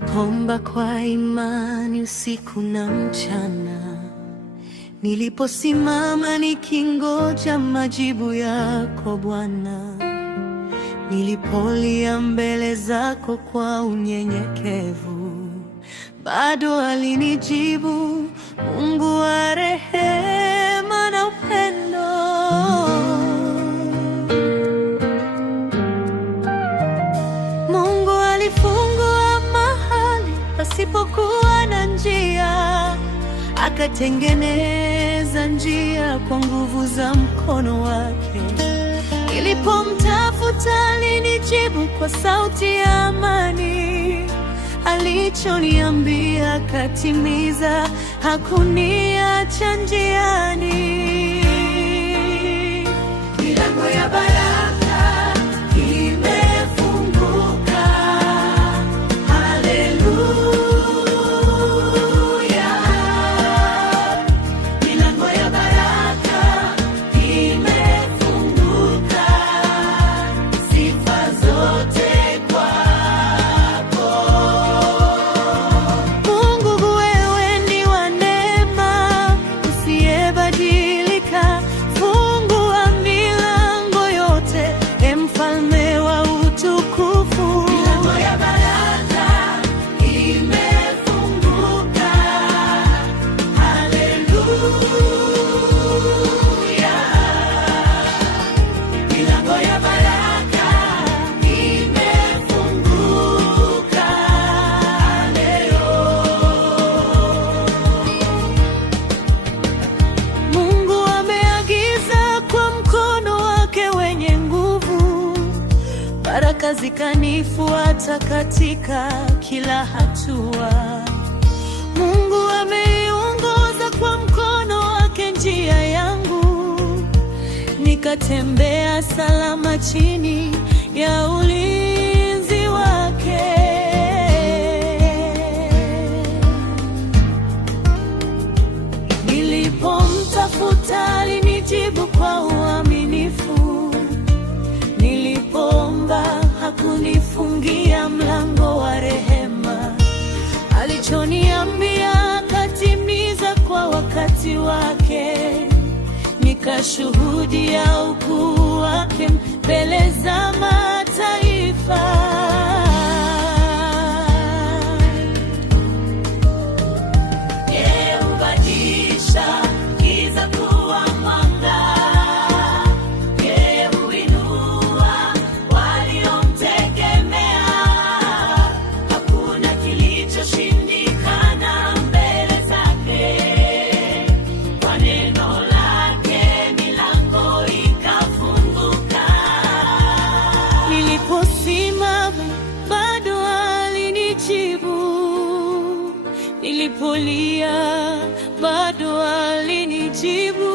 Nilipoomba kwa imani usiku na mchana, niliposimama nikingoja majibu yako Bwana, nilipolia mbele zako kwa unyenyekevu, bado alinijibu. Mungu wa rehema na upendo, Mungu alifungua mahali pasipokuwa na njia, akatengeneza njia kwa nguvu za mkono wake. Nilipomtafuta alinijibu kwa sauti ya amani, alichoniambia akatimiza, hakuniacha njiani. Milango ya baraka imefunguka, haleluya. Milango ya baraka imefunguka, sifa zote kwako. Mungu wewe ni wa neema, usiyebadilika. Fungua milango yote, mfalme wa utukufu. Milango ya baraka imefunguka, haleluya. Milango ya baraka imefunguka leo. Mungu ameagiza kwa mkono wake wenye nguvu, baraka zikanifuata katika kila hatua. Mungu ameiongoza kwa mkono wake njia yangu, nikatembea salama chini ya ulinzi wake. Nilipomtafuta alinijibu kwa uaminifu, nilipoomba hakunifungia mlango wa rehema. Alichoniambia akatimiza kwa wakati wake, nikashuhudia ukuu wake mbele za mataifa. Yeye hubadilisha giza kuwa mwanga, yeye huinua waliomtegemea. Hakuna kilichoshindikana mbele zake, kwa neno lake milango ikafunguka. Niliposimama bado alinijibu, nilipolia bado alinijibu.